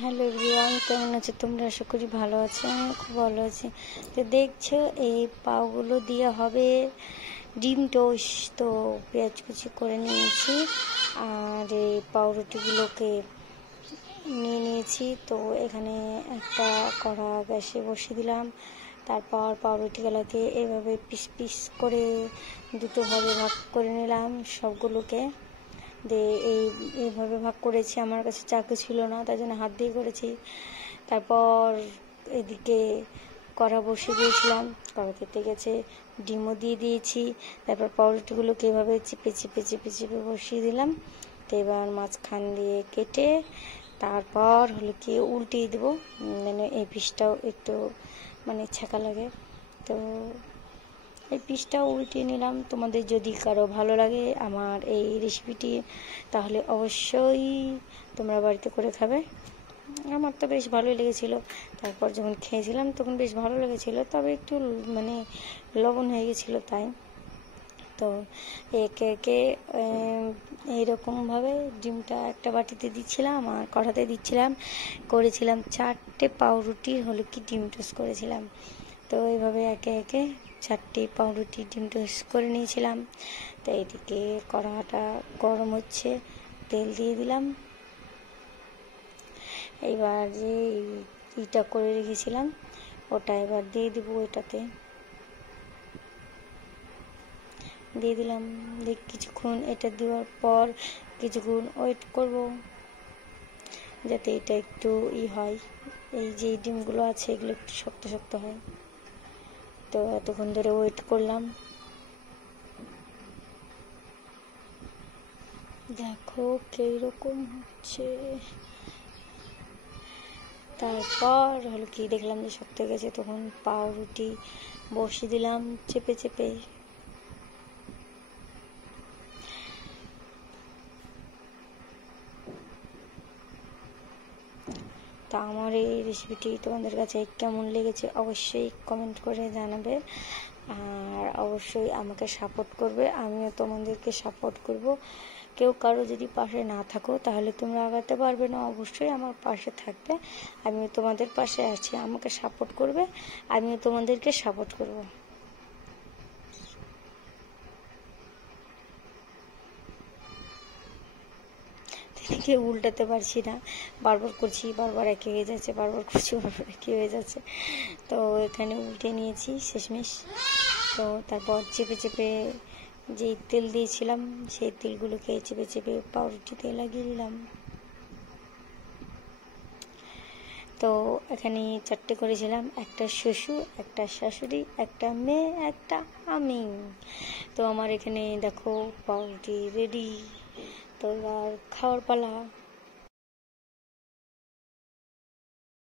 Hello everyone, কেমন আছো তোমরা? আশা করি ভালো আছো। আমি খুব ভালো আছি। তো দেখছো এই পাউগুলো দিয়ে হবে ডিম টোস্ট। তো পেঁয়াজ কুচি করে নিয়েছি আর এই পাউরুটিগুলোকে নিয়ে নিয়েছি। তো এখানে একটা কড়া গ্যাসে বসিয়ে দিলাম। তারপর পাউরুটিগুলোকে এভাবে পিস পিস করে দুটো ভাগে ভাগ করে নিলাম সবগুলোকে। এইভাবে ভাগ করেছি। আমার কাছে চাকু ছিল না, তাই জন্য হাত দিয়ে করেছি। তারপর এদিকে কড়া বসিয়ে দিয়েছিলাম, কড়াতে গেছে ডিমও দিয়ে দিয়েছি। তারপর পাউরুটিগুলোকে এভাবে চিপে চিপে চিপে চিপে বসিয়ে দিলাম। তো এবার মাঝখান দিয়ে কেটে তারপর হলো কি উল্টিয়ে দেবো, মানে এই পিসটাও একটু ছ্যাঁকা লাগে। তো এই পিসটাও উল্টিয়ে নিলাম। তোমাদের যদি কারো ভালো লাগে আমার এই রেসিপিটি, তাহলে অবশ্যই তোমরা বাড়িতে করে খাবে। আমার তো বেশ ভালোই লেগেছিলো। তারপর যখন খেয়েছিলাম তখন বেশ ভালো লেগেছিলো, তবে একটু লবণ হয়ে গেছিলো তাই। তো একে একে এইরকমভাবে ডিমটা একটা বাটিতে দিচ্ছিলাম আর কড়াতে দিচ্ছিলাম। করেছিলাম 4টে পাউরুটির হলো কি ডিম টোস্ট করেছিলাম। তো এইভাবে একে একে 4টে পাউরুটি ডিম টোস্ট করে নিয়েছিলাম। তো এদিকে কড়াটা গরম হচ্ছে, তেল দিয়ে দিলাম। এবার যে ইটা করে রেখেছিলাম ওটা এবার দিয়ে দিব, এটাতে দিয়ে দিলাম। কিছুক্ষণ এটা দেওয়ার পর কিছুক্ষণ ওয়েট করব যাতে এটা একটু হয়। এই যে ডিমগুলো আছে এগুলো একটু শক্ত শক্ত হয়। তো এতক্ষণ ধরে ওয়েট করলাম। দেখো কীরকম হচ্ছে। তারপর হলো কি দেখলাম যে শক্ত হয়ে গেছে, তখন পাউরুটি বসিয়ে দিলাম চেপে চেপে। তা আমার এই রেসিপিটি তোমাদের কাছে কেমন লেগেছে অবশ্যই কমেন্ট করে জানাবে, আর অবশ্যই আমাকে সাপোর্ট করবে, আমিও তোমাদেরকে সাপোর্ট করব। কেউ কারো যদি পাশে না থাকো তাহলে তোমরা আগাতে পারবে না, অবশ্যই আমার পাশে থাকবে। আমিও তোমাদের পাশে আছি, আমাকে সাপোর্ট করবে, আমিও তোমাদেরকে সাপোর্ট করব। কেউ উল্টাতে পারছি না, বারবার করছি, বারবার একই হয়ে যাচ্ছে, বারবার করছি, বারবার একই হয়ে যাচ্ছে। তো এখানে উল্টে নিয়েছি শেষমেশ। তো তারপর চেপে চেপে যেই তেল দিয়েছিলাম সেই তেলগুলোকে চেপে চেপে পাউরুটিতে লাগিয়ে দিলাম। তো এখানে 4টে করেছিলাম, একটা শ্বশুর, একটা শাশুড়ি, একটা মেয়ে, একটা আমি। তো আমার এখানে দেখো পাউরুটি রেডি। তো এবার খাওয়ার পালা।